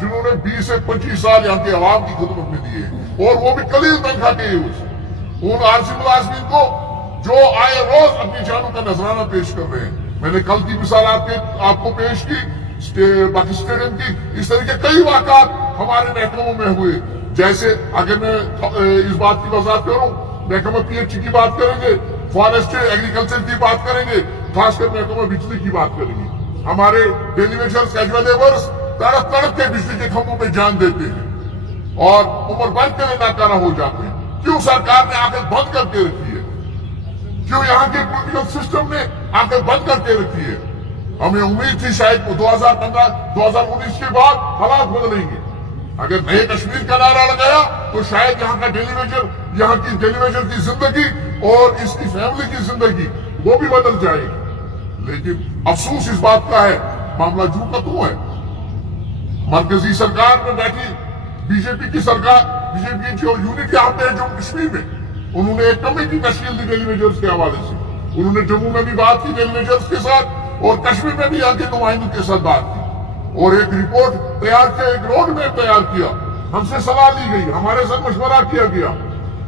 جنہوں نے 20 سے 25 سال یہاں کے عوام کی خدمت میں دیے ہیں اور وہ بھی قلیل تنخواہ کے ان عارضی ملازمین کو جو آئے روز اپنی جانوں کا نذرانہ پیش کر رہے ہیں. میں نے کل کی مثال آپ کو پیش کی باقی اسٹیڈیم کی. اس طرح کے کئی واقعات ہمارے محکموں میں ہوئے. جیسے اگر میں اس بات کی وضاحت کروں, محکمہ پی ایچ کی بات کریں گے, فارسٹ ایگریکلچر کی بات کریں گے, خاص کر محکمہ بجلی کی بات کریں گے. ہمارے ڈیلی ویجرز کیجول لیبرز تڑپ تڑپ کے بجلی کے کھمبوں پہ جان دیتے ہیں اور عمر بھر کے لیے ناکارہ ہو جاتے ہیں. کیوں سرکار نے آنکھیں بند کر کے رکھی ہے؟ کیوں یہاں کے پولیٹیکل سسٹم نے آنکھیں بند کر کے رکھی ہے؟ ہمیں امید تھی شاید 2015-2019 کے بعد حالات بدلیں گے. اگر نئے کشمیر کا نعرہ لگایا تو شاید یہاں کا ڈیلی ویجر, یہاں کی ڈیلی ویجر کی زندگی اور اس کی فیملی کی زندگی وہ بھی بدل جائے گی. لیکن افسوس اس بات کا ہے, معاملہ جو کا تو ہے. مرکزی سرکار میں بیٹھی بی جے پی کی سرکار, بی جے پی جو یونٹ یہاں پہ ہے جموں کشمیر میں, انہوں نے ایک کمیٹی تشکیل دی ڈیلی ویجرز کے حوالے سے. انہوں نے جموں میں بھی بات کی ڈیلی ویجرز کے ساتھ اور کشمیر میں بھی یہاں کے نمائندوں کے ساتھ بات کی اور ایک رپورٹ تیار کیا, ایک روڈ میپ تیار کیا. ہم سے صلاح لی گئی, ہمارے ساتھ مشورہ کیا گیا,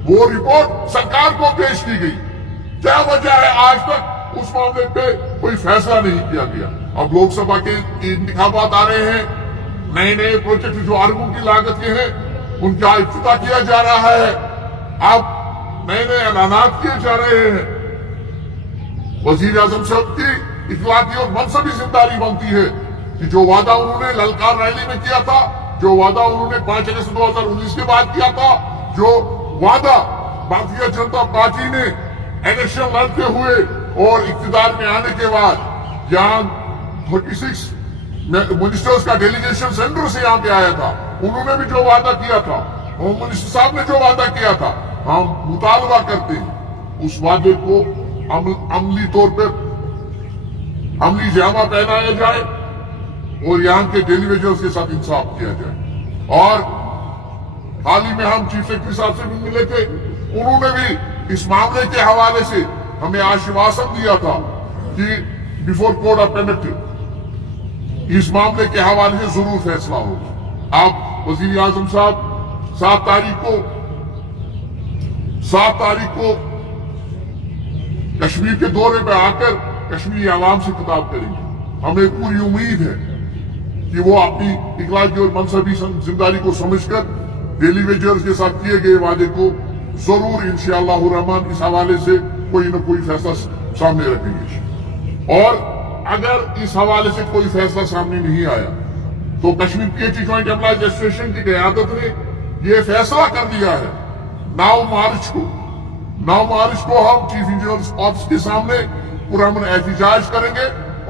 وہ رپورٹ سرکار کو پیش کی گئی. کیا وجہ ہے آج تک اس معاملے پہ کوئی فیصلہ نہیں کیا گیا؟ اب لوک سبھا کے انتخابات آ رہے ہیں, نئے نئے پروجیکٹ جو اربوں کی لاگت کے ہیں ان کا افتتاح کیا جا رہا ہے. اب نئے نئے اعلانات کیے جا رہے ہیں. وزیر اعظم صاحب کی اخلاقی اور منصبی ذمہ داری بنتی ہے کہ جو وعدہ انہوں نے للکار ریلی میں کیا تھا, جو وعدہ انہوں نے 5 اگست 2019 کے بعد کیا تھا, جو وعدہ بھارتیہ جنتا پارٹی نے الیکشن لڑتے ہوئے اور اقتدار میں آنے کے بعد یہاں 36 منسٹرز کا ڈیلیگیشن سینٹر سے یہاں پہ آیا تھا, انہوں نے بھی جو وعدہ کیا تھا, ہوم منسٹر صاحب نے جو وعدہ کیا تھا, ہم مطالبہ کرتے ہیں اس وعدے کو عملی طور پر عملی جامہ پہنایا جائے اور یہاں کے ڈیلی ویجرز کے ساتھ انصاف کیا جائے. اور حال ہی میں ہم چیف سیکرٹری صاحب سے بھی ملے تھے, انہوں نے بھی اس معاملے کے حوالے سے ہمیں آشواسن دیا تھا کہ بیفور کوڈ آف کنڈکٹ اس معاملے کے حوالے سے ضرور فیصلہ ہو. آپ وزیر اعظم صاحب 7 تاریخ کو کشمیر کے دورے پہ آ کر کشمیری عوام سے خطاب کریں گے. ہمیں پوری امید ہے کہ وہ اپنی اخلاقی اور منصبی ذمہ داری کو سمجھ کر ڈیلی ویجرز کے ساتھ کیے گئے وعدے کو ضرور انشاءاللہ الرحمن اس حوالے سے کوئی نہ کوئی فیصلہ سامنے رکھیں گے. اور اگر اس حوالے سے کوئی فیصلہ سامنے نہیں آیا تو Kashmir P H joint employees association کی قیادت نے یہ فیصلہ کر دیا ہے 9 مارچ کو ہم چیف انجینئر آفس کے سامنے پرامن احتجاج کریں گے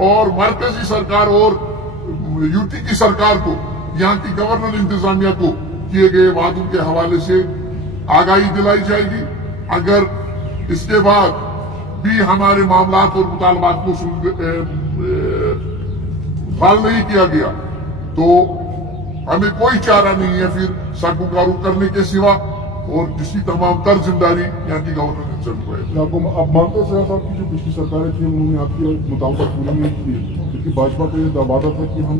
اور مرکزی سرکار اور یوٹی کی سرکار کو, یہاں کی گورنر انتظامیہ کو کیے گئے وعدوں کے حوالے سے آگاہی دلائی جائے گی. اگر اس کے بعد بھی ہمارے معاملات اور مطالبات کو حل نہیں کیا گیا تو ہمیں کوئی چارہ نہیں ہے پھر سڑکوں کا رخ کرنے کے سوا, اور جس کی تمام تر ذمہ داری یہاں کی گورنر نے چل پائے. اب مانتے ہیں صاحب کی جو پچھلی سرکاریں تھیں انہوں نے آپ کے مطابقت پوری نہیں کی, کیونکہ بھاجپا کا یہ وعدہ تھا کہ ہم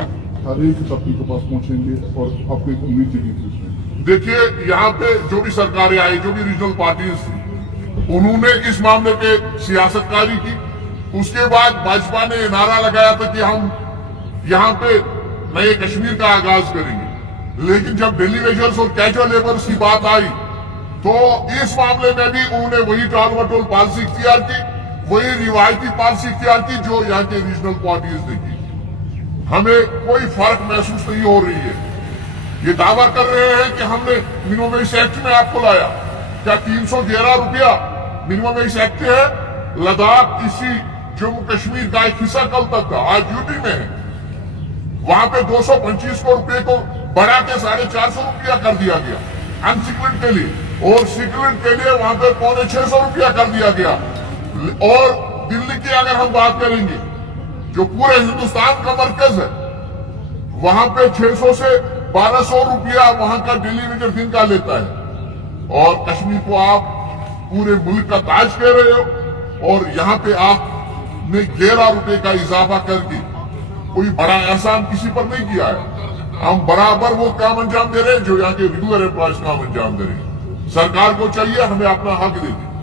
ہر ایک طبقے کے پاس پہنچیں گے اور آپ کو ایک امید جگی تھی اس میں. دیکھیے یہاں پہ جو بھی سرکاریں آئی, جو بھی ریجنل پارٹیز تھی, انہوں نے اس معاملے پہ سیاست کاری کی. اس کے بعد بھاجپا نے نعرہ لگایا تھا کہ ہم یہاں پہ نئے کشمیر کا آغاز کریں گے, لیکن جب ڈیلی ویجرز اور کیجول لیبرز کی بات آئی تو اس معاملے میں بھی انہوں نے وہی ٹال مٹول پالیسی اختیار کی, وہی روایتی پالیسی اختیار کی جو یہاں کے ریجنل پارٹیز نے کی. ہمیں کوئی فرق محسوس نہیں ہو رہی ہے. یہ دعویٰ کر رہے ہیں کہ ہم نے منیمم ویج ایکٹ میں آپ کو لایا, کیا 311 روپیہ منیمم ویج ایکٹ ہے؟ لداخ اسی جموں کشمیر کا ایک حصہ کل تک تھا, آج یوٹی میں ہے, وہاں پہ 225 روپے کو بڑھا کے 450 روپیہ کر دیا گیا ان سیکولنٹ کے لیے, اور سیکولنٹ کے لیے وہاں پہ 650 روپیہ کر دیا گیا. اور دلی کی اگر ہم بات کریں گے جو پورے ہندوستان کا مرکز ہے, وہاں پہ 600 سے 1200 روپیہ وہاں کا ڈیلی ویجر دن کا لیتا ہے, اور کشمیر کو آپ پورے ملک کا تاج کہہ رہے ہو, اور یہاں پہ آپ نے 11 روپے کا اضافہ کر کے کوئی بڑا احسان کسی پر نہیں کیا ہے. ہم برابر وہ کام انجام دے رہے ہیں جو یہاں کے ریگولر امپلائز کام انجام دے رہے ہیں. سرکار کو چاہیے ہمیں اپنا حق دے دیں.